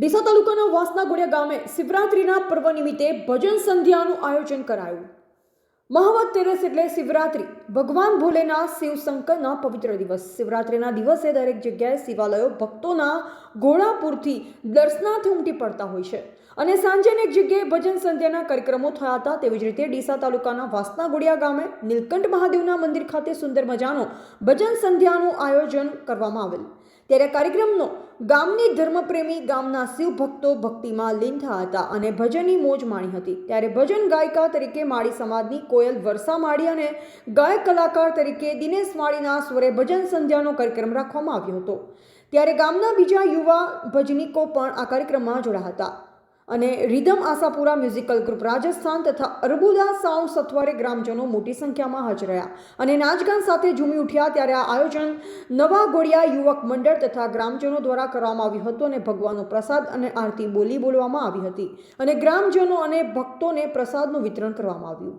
ડીસા તાલુકાના વાસના ગોળિયા ગામે શિવરાત્રિના પર્વ નિમિત્તે ભજન સંધ્યાનું આયોજન કરાયું। મહાવત તેરસ એટલે શિવરાત્રિ, ભગવાન ભોલેના શિવ શંકરના પવિત્ર દિવસ। શિવરાત્રિના દિવસે દરેક જગ્યાએ શિવાલયો ભક્તોના ઘોડાપુરથી દર્શનાર્થે ઉમટી પડતા હોય છે અને સાંજે એક જગ્યાએ ભજન સંધ્યાના કાર્યક્રમો થયા હતા। તેવી જ રીતે ડીસા તાલુકાના વાસના ગોળિયા ગામે નીલકંઠ મહાદેવના મંદિર ખાતે સુંદર મજાનો ભજન સંધ્યાનું આયોજન કરવામાં આવેલ। ત્યારે કાર્યક્રમનો ગામની ધર્મપ્રેમી ગામના શિવ ભક્તો ભક્તિમાં લીન થયા હતા અને ભજનની મોજ માણી હતી। ત્યારે ભજન ગાયિકા તરીકે માળી સમાજની કોયલ વર્ષા માળી અને ગાયક કલાકાર તરીકે દિનેશ માળીના સ્વરે ભજન સંધ્યાનો કાર્યક્રમ રાખવામાં આવ્યો હતો। ત્યારે ગામના બીજા યુવા ભજનીકો પણ આ કાર્યક્રમમાં જોડાયા હતા અને rhythm Ashapura musical group Rajasthan તથા અર્બુદા સાઉન્ડ સથવારે ગ્રામજનો મોટી સંખ્યામાં હાજર રહ્યા અને નાચગાન સાથે ઝૂમી ઉઠ્યા। ત્યારે આ આયોજન નવા ગોળિયા યુવક મંડળ તથા ગ્રામજનો દ્વારા કરવામાં આવ્યું હતું અને ભગવાનનો પ્રસાદ અને આરતી બોલવામાં આવી હતી અને ગ્રામજનો અને ભક્તોને પ્રસાદનું વિતરણ કરવામાં આવ્યું।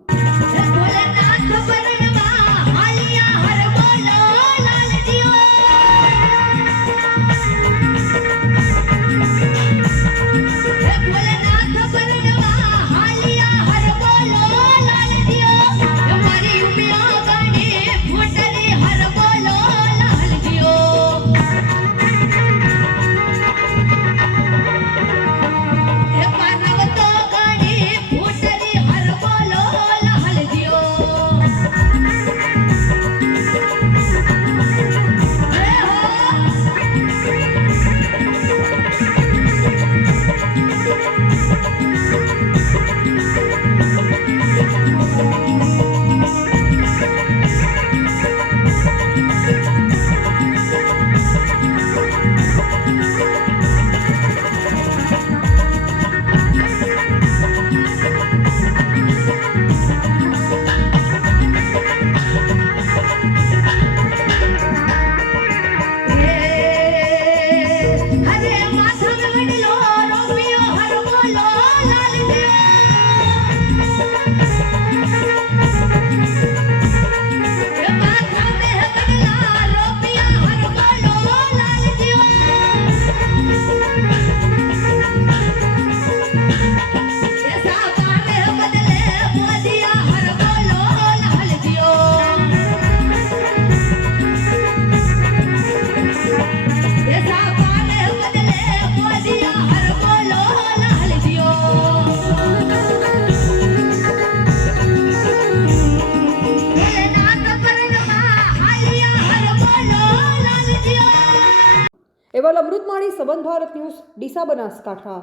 એવા અમૃત માળી, સંબંધ ભારત ન્યૂઝ, ડીસા, બનાસકાંઠા।